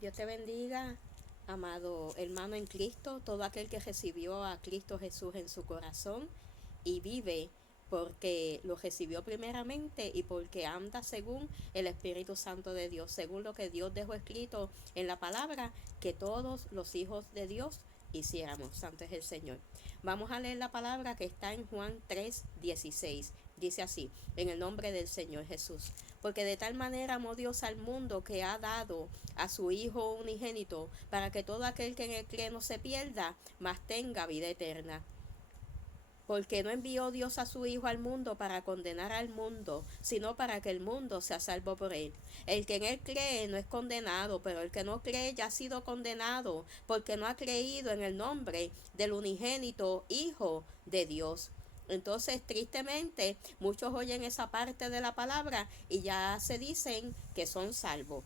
Dios te bendiga, amado hermano en Cristo, todo aquel que recibió a Cristo Jesús en su corazón y vive porque lo recibió primeramente y porque anda según el Espíritu Santo de Dios, según lo que Dios dejó escrito en la palabra, que todos los hijos de Dios hiciéramos. Santo es el Señor. Vamos a leer la palabra que está en Juan 3:16. Dice así, en el nombre del Señor Jesús. Porque de tal manera amó Dios al mundo que ha dado a su Hijo unigénito, para que todo aquel que en él cree no se pierda, mas tenga vida eterna. Porque no envió Dios a su Hijo al mundo para condenar al mundo, sino para que el mundo sea salvo por él. El que en él cree no es condenado, pero el que no cree ya ha sido condenado, porque no ha creído en el nombre del unigénito Hijo de Dios. Entonces, tristemente, muchos oyen esa parte de la palabra y ya se dicen que son salvos,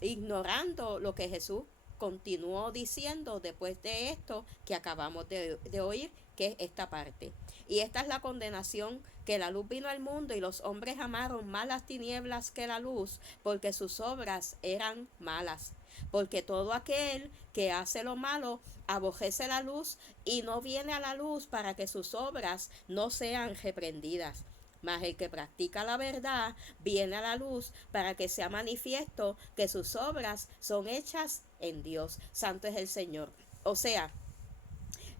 ignorando lo que Jesús continuó diciendo después de esto que acabamos de oír, que es esta parte. Y esta es la condenación, que la luz vino al mundo y los hombres amaron más las tinieblas que la luz, porque sus obras eran malas. Porque todo aquel que hace lo malo aborrece la luz y no viene a la luz para que sus obras no sean reprendidas. Mas el que practica la verdad viene a la luz para que sea manifiesto que sus obras son hechas en Dios. Santo es el Señor. O sea,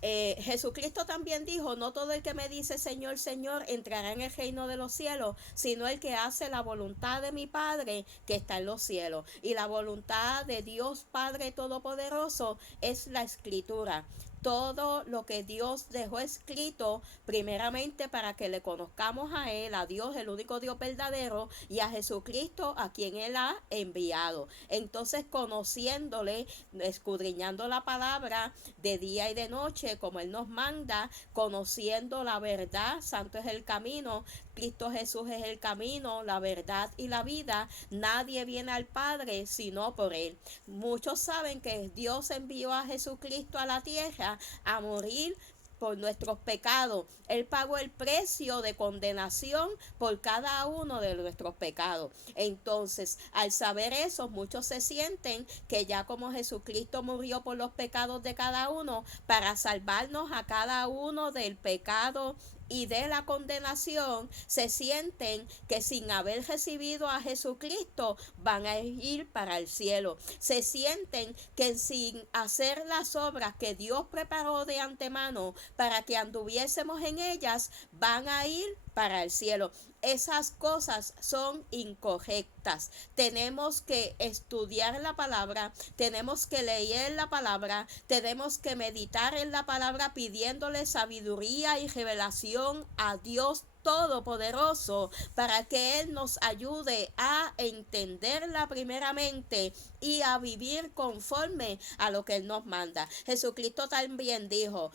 Jesucristo también dijo, no todo el que me dice Señor, Señor entrará en el reino de los cielos, sino el que hace la voluntad de mi Padre que está en los cielos. Y la voluntad de Dios Padre Todopoderoso es la Escritura. Todo lo que Dios dejó escrito primeramente para que le conozcamos a Él, a Dios, el único Dios verdadero, y a Jesucristo a quien Él ha enviado. Entonces, conociéndole, escudriñando la palabra de día y de noche como Él nos manda, conociendo la verdad, santo es el camino, Cristo Jesús es el camino, la verdad y la vida, nadie viene al Padre sino por Él. Muchos saben que Dios envió a Jesucristo a la tierra a morir por nuestros pecados. Él pagó el precio de condenación por cada uno de nuestros pecados. Entonces, al saber eso, muchos se sienten que ya como Jesucristo murió por los pecados de cada uno, para salvarnos a cada uno del pecado y de la condenación, se sienten que sin haber recibido a Jesucristo van a ir para el cielo. Se sienten que sin hacer las obras que Dios preparó de antemano para que anduviésemos en ellas, van a ir para el cielo. Esas cosas son incorrectas. Tenemos que estudiar la palabra, tenemos que leer la palabra, tenemos que meditar en la palabra pidiéndole sabiduría y revelación a Dios Todopoderoso para que Él nos ayude a entenderla primeramente y a vivir conforme a lo que Él nos manda. Jesucristo también dijo,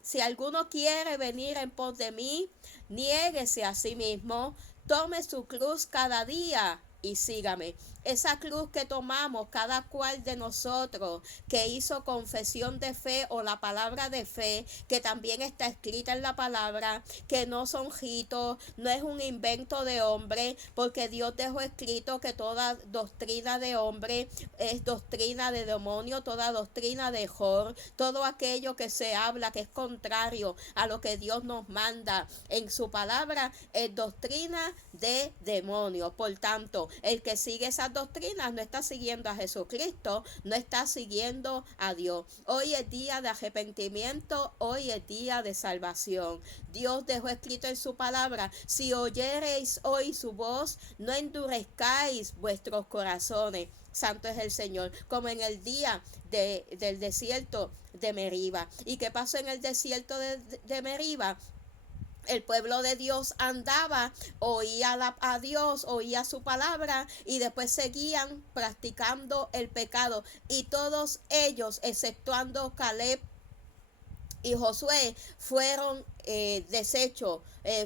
si alguno quiere venir en pos de mí, niéguese a sí mismo, tome su cruz cada día y sígame. Esa cruz que tomamos cada cual de nosotros que hizo confesión de fe o la palabra de fe, que también está escrita en la palabra, que no son ritos, no es un invento de hombre, porque Dios dejó escrito que toda doctrina de hombre es doctrina de demonio, toda doctrina de Jor, todo aquello que se habla que es contrario a lo que Dios nos manda en su palabra es doctrina de demonio. Por tanto, el que sigue esas doctrinas no está siguiendo a Jesucristo, no está siguiendo a Dios. Hoy es día de arrepentimiento, hoy es día de salvación. Dios dejó escrito en su palabra, si oyereis hoy su voz, no endurezcáis vuestros corazones. Santo es el Señor, como en el día del desierto de Meriba. ¿Y qué pasó en el desierto de Meriba? El pueblo de Dios andaba, oía a Dios, oía su palabra y después seguían practicando el pecado. Y todos ellos, exceptuando Caleb y Josué fueron deshechos,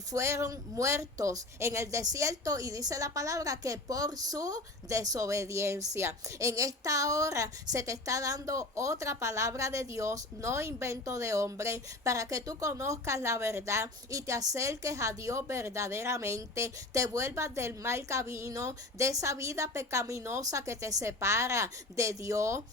fueron muertos en el desierto, y dice la palabra que por su desobediencia. En esta hora se te está dando otra palabra de Dios, no invento de hombre, para que tú conozcas la verdad y te acerques a Dios verdaderamente, te vuelvas del mal camino, de esa vida pecaminosa que te separa de Dios.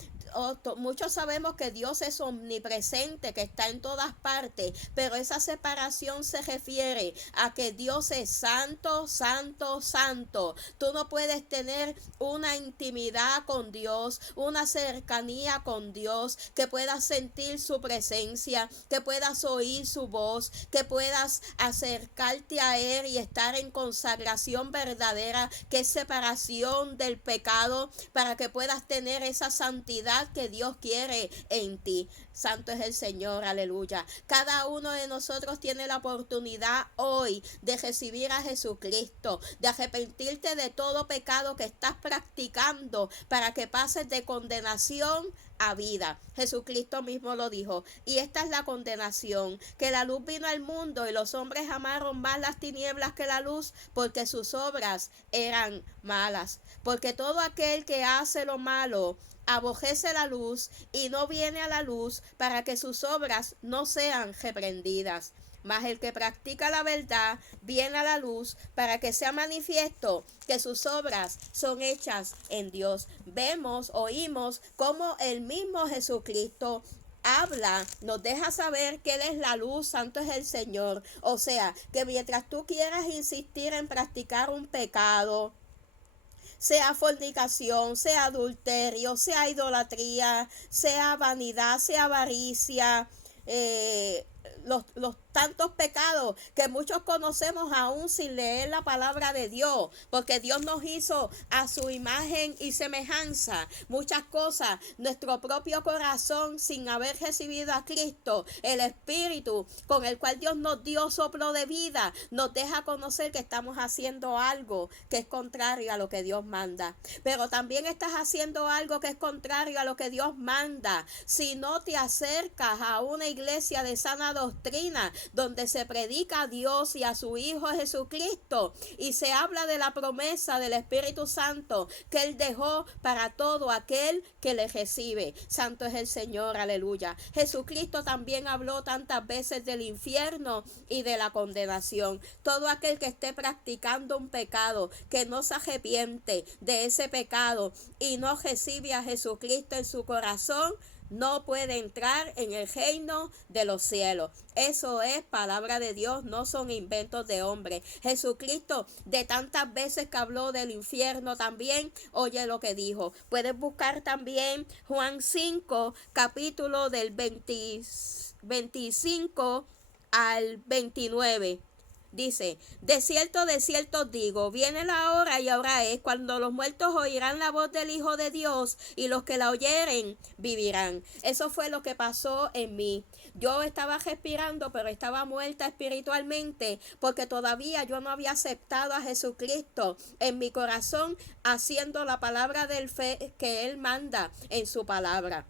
Muchos sabemos que Dios es omnipresente, que está en todas partes, pero esa separación se refiere a que Dios es santo, santo, santo. Tú no puedes tener una intimidad con Dios, una cercanía con Dios, que puedas sentir su presencia, que puedas oír su voz, que puedas acercarte a Él y estar en consagración verdadera, que es separación del pecado, para que puedas tener esa santidad que Dios quiere en ti. Santo es el Señor, aleluya. Cada uno de nosotros tiene la oportunidad hoy de recibir a Jesucristo, de arrepentirte de todo pecado que estás practicando, para que pases de condenación a vida. Jesucristo mismo lo dijo, y esta es la condenación, que la luz vino al mundo y los hombres amaron más las tinieblas que la luz, porque sus obras eran malas. Porque todo aquel que hace lo malo aborrece la luz y no viene a la luz, para que sus obras no sean reprendidas. Mas el que practica la verdad viene a la luz, para que sea manifiesto que sus obras son hechas en Dios. Vemos, oímos cómo el mismo Jesucristo habla, nos deja saber que Él es la luz, santo es el Señor. O sea, que mientras tú quieras insistir en practicar un pecado, sea fornicación, sea adulterio, sea idolatría, sea vanidad, sea avaricia, los tantos pecados que muchos conocemos aún sin leer la palabra de Dios, porque Dios nos hizo a su imagen y semejanza. Muchas cosas, nuestro propio corazón, sin haber recibido a Cristo, el Espíritu con el cual Dios nos dio soplo de vida, nos deja conocer que estamos haciendo algo que es contrario a lo que Dios manda. Pero también estás haciendo algo que es contrario a lo que Dios manda si no te acercas a una iglesia de sana doctrina, donde se predica a Dios y a su Hijo Jesucristo, y se habla de la promesa del Espíritu Santo que Él dejó para todo aquel que le recibe. Santo es el Señor, aleluya. Jesucristo también habló tantas veces del infierno y de la condenación. Todo aquel que esté practicando un pecado, que no se arrepiente de ese pecado y no recibe a Jesucristo en su corazón, no puede entrar en el reino de los cielos. Eso es palabra de Dios, no son inventos de hombre. Jesucristo, de tantas veces que habló del infierno, también oye lo que dijo. Puedes buscar también Juan 5, capítulo del 25 al 29. Dice, de cierto os digo, viene la hora y ahora es, cuando los muertos oirán la voz del Hijo de Dios, y los que la oyeren vivirán. Eso fue lo que pasó en mí. Yo estaba respirando, pero estaba muerta espiritualmente, porque todavía yo no había aceptado a Jesucristo en mi corazón, haciendo la palabra del fe que Él manda en su palabra.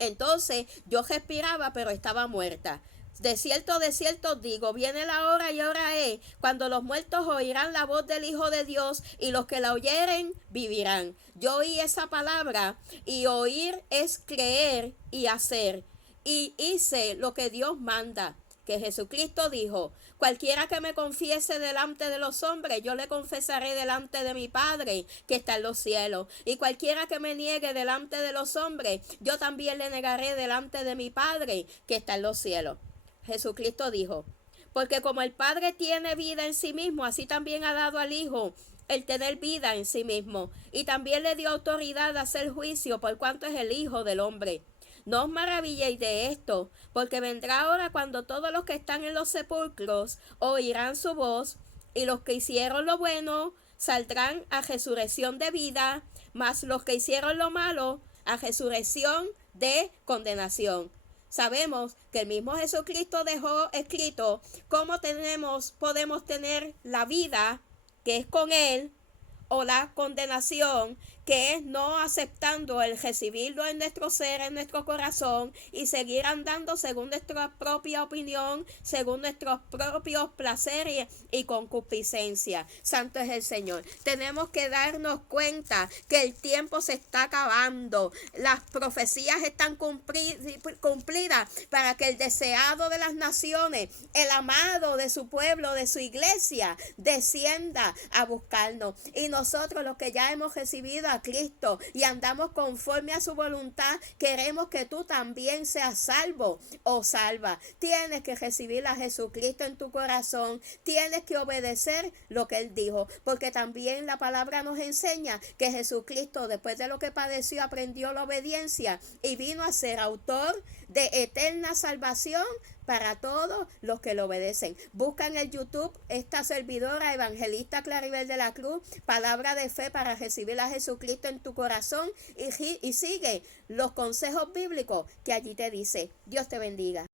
Entonces yo respiraba, pero estaba muerta. De cierto os digo, viene la hora y ahora es, cuando los muertos oirán la voz del Hijo de Dios, y los que la oyeren vivirán. Yo oí esa palabra, y oír es creer y hacer. Y hice lo que Dios manda, que Jesucristo dijo, cualquiera que me confiese delante de los hombres, yo le confesaré delante de mi Padre que está en los cielos. Y cualquiera que me niegue delante de los hombres, yo también le negaré delante de mi Padre que está en los cielos. Jesucristo dijo, porque como el Padre tiene vida en sí mismo, así también ha dado al Hijo el tener vida en sí mismo, y también le dio autoridad a hacer juicio, por cuanto es el Hijo del hombre. No os maravilléis de esto, porque vendrá hora cuando todos los que están en los sepulcros oirán su voz, y los que hicieron lo bueno saldrán a resurrección de vida, mas los que hicieron lo malo a resurrección de condenación. Sabemos que el mismo Jesucristo dejó escrito cómo podemos tener la vida que es con Él, o la condenación, que es no aceptando el recibirlo en nuestro ser, en nuestro corazón, y seguir andando según nuestra propia opinión, según nuestros propios placeres y concupiscencia. Santo es el Señor. Tenemos que darnos cuenta que el tiempo se está acabando. Las profecías están cumplidas para que el deseado de las naciones, el amado de su pueblo, de su iglesia, descienda a buscarnos. Y nosotros, los que ya hemos recibido a Cristo y andamos conforme a su voluntad, queremos que tú también seas salvo o salva. Tienes que recibir a Jesucristo en tu corazón, tienes que obedecer lo que Él dijo, porque también la palabra nos enseña que Jesucristo, después de lo que padeció, aprendió la obediencia y vino a ser autor de eterna salvación para todos los que lo obedecen. Busca en el YouTube esta servidora Evangelista Claribel de la Cruz, palabra de fe para recibir a Jesucristo en tu corazón, y sigue los consejos bíblicos que allí te dice. Dios te bendiga.